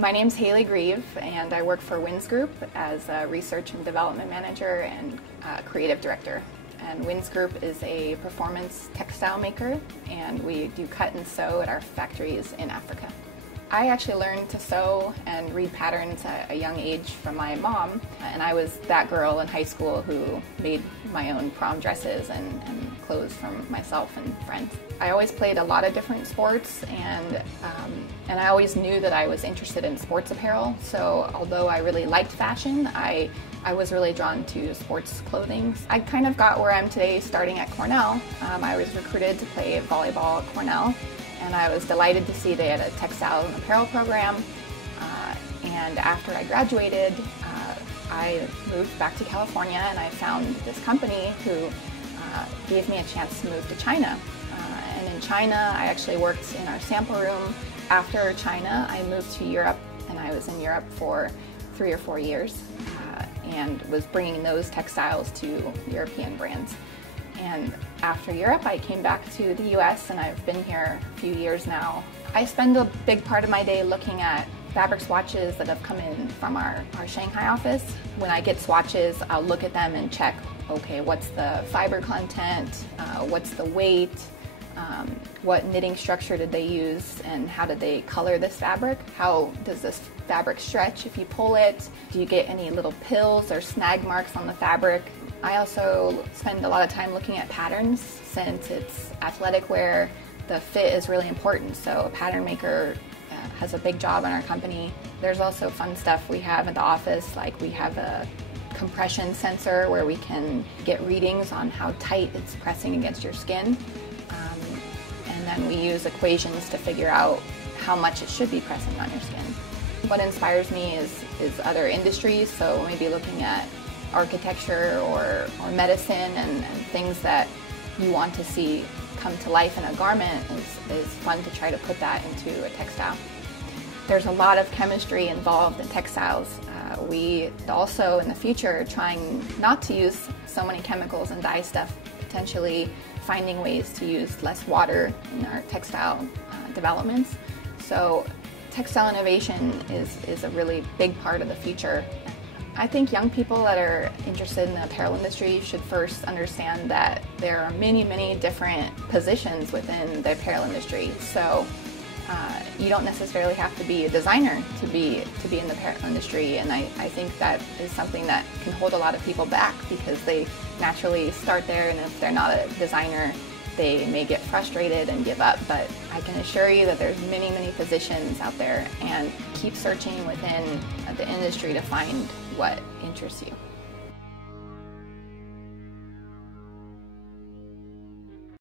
My name's Hayley and I work for Wins Group as a research and development manager and creative director. And Wins Group is a performance textile maker, and we do cut and sew at our factories in Africa. I actually learned to sew and read patterns at a young age from my mom, and I was that girl in high school who made my own prom dresses and clothes for myself and friends. I always played a lot of different sports, and I always knew that I was interested in sports apparel. So although I really liked fashion, I was really drawn to sports clothing. I kind of got where I am today starting at Cornell. I was recruited to play volleyball at Cornell, and I was delighted to see they had a textile and apparel program. And after I graduated, I moved back to California, and I found this company who gave me a chance to move to China. And in China, I actually worked in our sample room. After China, I moved to Europe, and I was in Europe for 3 or 4 years and was bringing those textiles to European brands. And after Europe, I came back to the US, and I've been here a few years now. I spend a big part of my day looking at fabric swatches that have come in from our Shanghai office. When I get swatches, I'll look at them and check, okay, what's the fiber content, what's the weight, what knitting structure did they use, and how did they color this fabric? How does this fabric stretch if you pull it? Do you get any little pills or snag marks on the fabric? I also spend a lot of time looking at patterns. Since it's athletic wear, the fit is really important, so a pattern maker has a big job in our company. There's also fun stuff we have at the office, like we have a compression sensor where we can get readings on how tight it's pressing against your skin. And then we use equations to figure out how much it should be pressing on your skin. What inspires me is other industries, so maybe looking at architecture or medicine and things that you want to see come to life in a garment is fun to try to put that into a textile. There's a lot of chemistry involved in textiles. We also in the future are trying not to use so many chemicals and dye stuff, potentially finding ways to use less water in our textile developments. So textile innovation is a really big part of the future. I think young people that are interested in the apparel industry should first understand that there are many, many different positions within the apparel industry. So you don't necessarily have to be a designer to be in the apparel industry, and I think that is something that can hold a lot of people back because they naturally start there, and if they're not a designer, they may get frustrated and give up. But I can assure you that there's many, many positions out there, and keep searching within the industry to find what interests you.